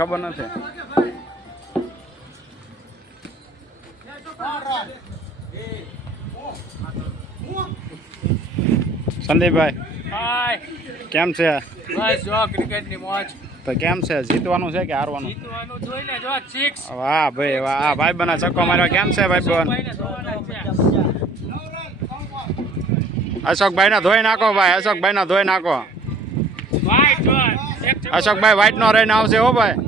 ખબર નથી. સંદીપભાઈ કેમ છે? બસ જો ક્રિકેટની મોજ. તો કેમ છે? જીતવાનું છે કે હારવાનું? જીતવાનું જોઈને જો સિક્સ વાહ ભાઈ વાહ ભાઈ બના ચક્કો માર્યો. કેમ છે ભાઈ બોન અશોકભાઈ ને ધોઈ નાખો ભાઈ અશોકભાઈ ને ધોઈ નાખો. અશોકભાઈ વ્હાઈટ નો રહીને આવશે હો ભાઈ.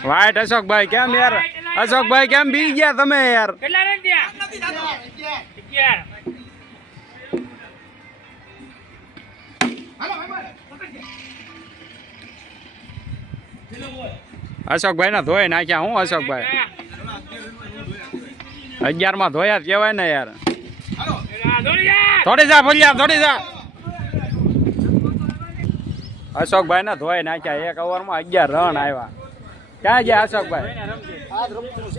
વ્હાઈટ અશોકભાઈ કેમ યાર અશોકભાઈ કેમ બી ગયા તમે યાર કેટલા રન થયા અગિયાર અશોકભાઈ ને ધોઈ નાખ્યા હું અશોકભાઈ અગિયારમાં ધોયા કેવાય ને યાર. થોડી જા. ભૂલ્યા થોડી જા. અશોકભાઈ ને ધોઈ નાખ્યા એક ઓવરમાં અગિયાર રન આવ્યા. ક્યાં ગયા અશોકભાઈ?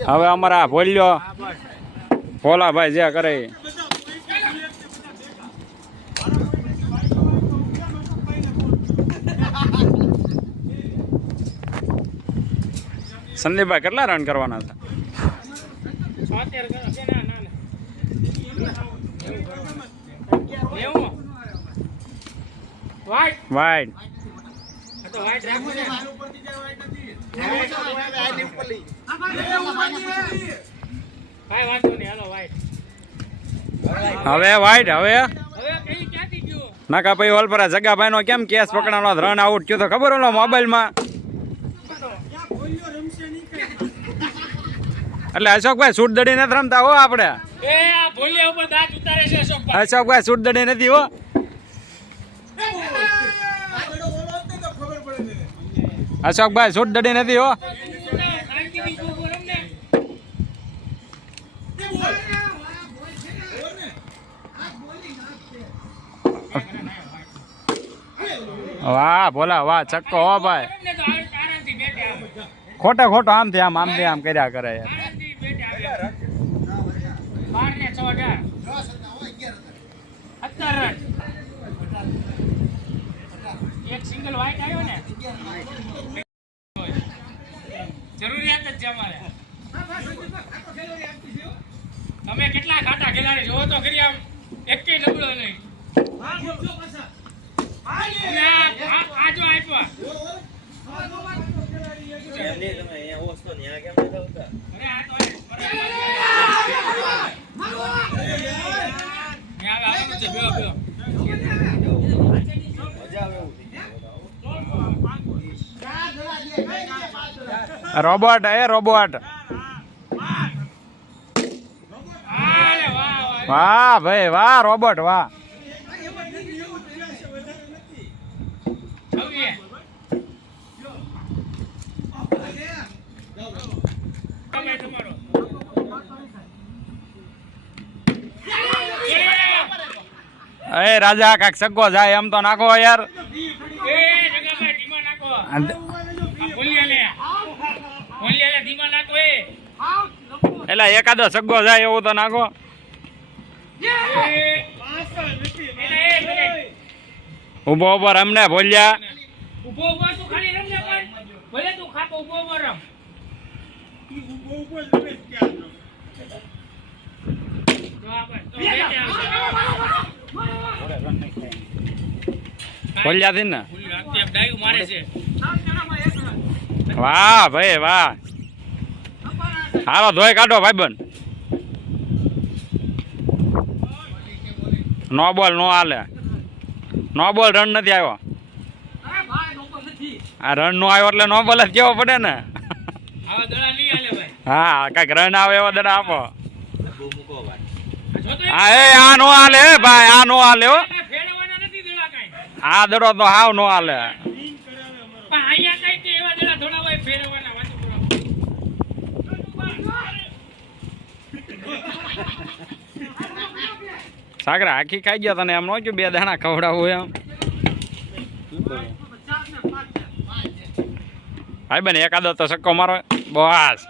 હવે અમારા ભોલ્યો ભોલાભાઈ જે કરે. સંદીપભાઈ કેટલા રન કરવાના છે છોતેર કરો છે ના ના ના એવું વાઈટ હવે વાઈટ હવે નાકા ભાઈ ઓલપરા જગાભાઈ નો કેમ કેસ પકડાનો રન આઉટ થયો તો ખબર ઓલો મોબાઈલમાં? એટલે અશોકભાઈ સૂટ દડી નથી રમતા હો આપણે. એ આ ભોલિયા ઉપર દાંત ઉતારે છે અશોકભાઈ. અશોકભાઈ સૂટ દડી નથી હો. અશોકભાઈ સૂટ દડી નથી હો. વાહ, ભોલા, વાહ છક્કો હો ભાઈ. ખોટે ખોટો આમથી આમ આમથી આમ કર્યા કરે યાર આરામથી બેઠે આવે. બાર ને છ અઢાર. સત્તર રન. એક સિંગલ વ્હાઈટ આવ્યો ને? જરૂરિયાત જ છે અમારે. તમે કેટલા ખાટા ખેલાડી જોવો તો ખરી આમ એક નબળો નહીં. અને આ- આ- આ આપ્યો. તો અરે. રોબોટ એ રોબોટ. વાહ, ભાઈ વાહ રોબોટ વાહ. એ રાજા કાક સગો જાય એમ તો નાખો યાર એ જગાભાઈ ધીમા નાખો. આ ભૂલિયાને. ભૂલિયાને ધીમા નાખો એ. એટલે એકાદો સગ્ગો જાય એવું તો નાખો. ઊભો ઊભો રમને ભોલ્યા ઊભો ઊભો તું ખાલી રમ ને પણ. ભલે તું ખાતો ઊભો ઊભો રમ. તો આપણે- તો બેઠે આવશે. થી ને ભૂલ્યો. ડાયું મારે છે વાહ ભાઈ, વાહ. હાલો, ધોઈ કાઢો ભાઈબંધ. નો બોલ, નો હાલે. નો બોલ, રન નથી આવ્યો. આ રન નો આવ્યો એટલે નો બોલ જ કેવો પડે ને. ભાઈ હા, કંઈક રન આવે એવો દડા આપો. હા, એ, આ નો હાલે ભાઈ, આ નો હાલે હો. દડો તો હાવ નો હાલે પણ અહીંયા કાંઈ તે એવા દડા થોડા હોય ફેરવવાના વાંચો કરો. સાગરા આખી ખાઈ ગયો તને એમ ન કે બે દાણા ખવડાવું એમ. ભાઈ બને એકાદો તો સક્કો મારો. બસ.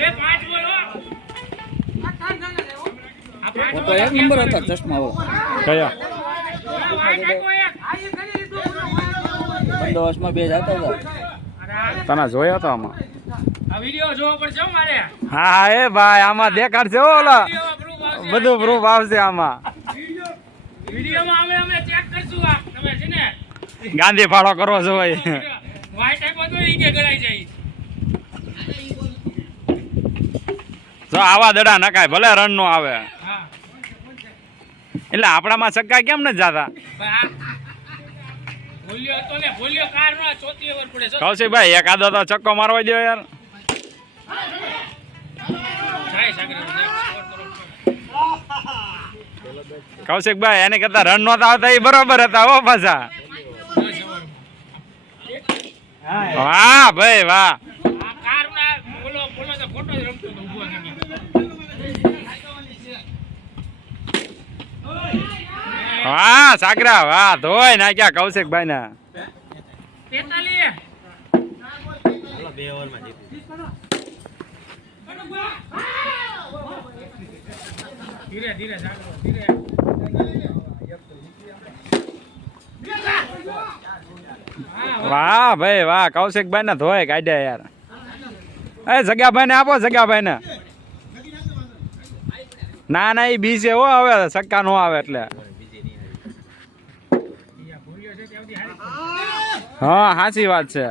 એ પાંચ બોલ હો. આ પાંચ તો બોલ એક નંબર હતા ચશ્મા કયા? બંદોબસ્તમાં બે જતા હતા. તને જોયો તો આમાં? આ વીડિયો જોવો પડશે હો મારે. હા હા એ ભાઈ આમાં દેખાડશે હો ઓલા. બધું પ્રૂફ આવશે આમાં. વિડીયોમાં અમે અમે ચેક કરશું આ. તમે છે ને? ગાંધી ફાળો કરવો છો ભાઈ. વાઈટ આપ્યો તો ઈ કે કરાઈ જાય. જો આવા દડા નકાય ભલે રન નો આવે એટલે આપણામાં સક્કા કેમ નથી જાતા? છે. કૌશિકભાઈ એક આદો તો ચક્કો મારવા દો યાર. કૌશિક ભાઈ એને કરતા રન નહોતા આવતા એ બરોબર હતા હો પાછા. વાહ ભાઈ વાહ. ફોટો રમતો વાહ સાગરા વાહ ધોઈ નાખ્યા કૌશિકભાઈ ને ધીરે ધીરે વાહ. ભાઈ વાહ કૌશિકભાઈ ને ધોઈ કાઢ્યા યાર. એ જગ્યાભાઈ ને આપો જગાભાઈ ને ના ના એ બીજે હો હવે સક્કા નો આવે એટલે ભૂલ્યો છે ત્યાં સુધી હારી- હા સાચી વાત છે.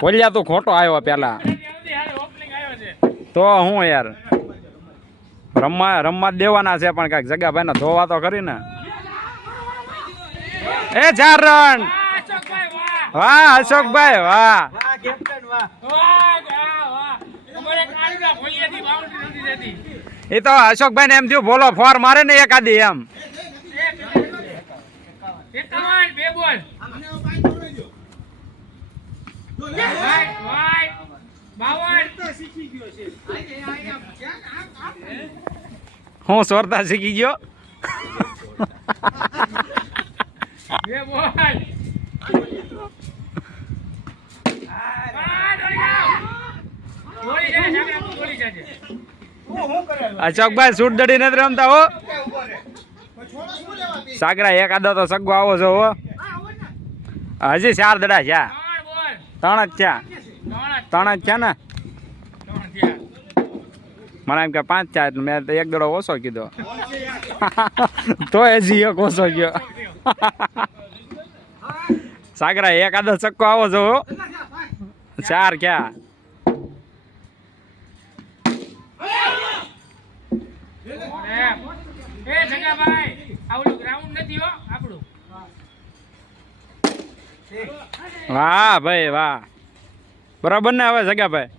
બોલ્યા તું ખોટો આવ્યો પેલા. તો હું યાર રમવા રમવા દેવાના છે પણ કાંઈક જગાભાઈ ને ધોવા તો કરી ને. એ ચાર રન વાહ, અશોકભાઈ, વાહ. એ તો અશોકભાઈ ને એમ થયું બોલો ફોર મારે ને એકાદી એમ. બે બોલ. White, white. બાવન. હું સોરતા શીખી ગયો બે બોલ. વાહ, દોડી જાઓ. દોડી જાય, સામે આપણું સ્વરતા શીખી ગયો. અશોકભાઈ સૂટ નથી રમતા હો. સાગરા એક તો સગવો આવો છો હો. હજી ચાર દડા છે ત્રણ જ ચા ત્રણ જ. છે ને મને એમ કે પાંચ ચા એટલે મેં તો એક દડો ઓછો કીધો. તો હજી એક ઓછો ગયો. સાગરા એક આદો ચક્કો આવો છો ચાર ક્યાં? ground નથી હો, આપણું. વાહ ભાઈ વાહ. બરાબર ને હવે જગાભાઈ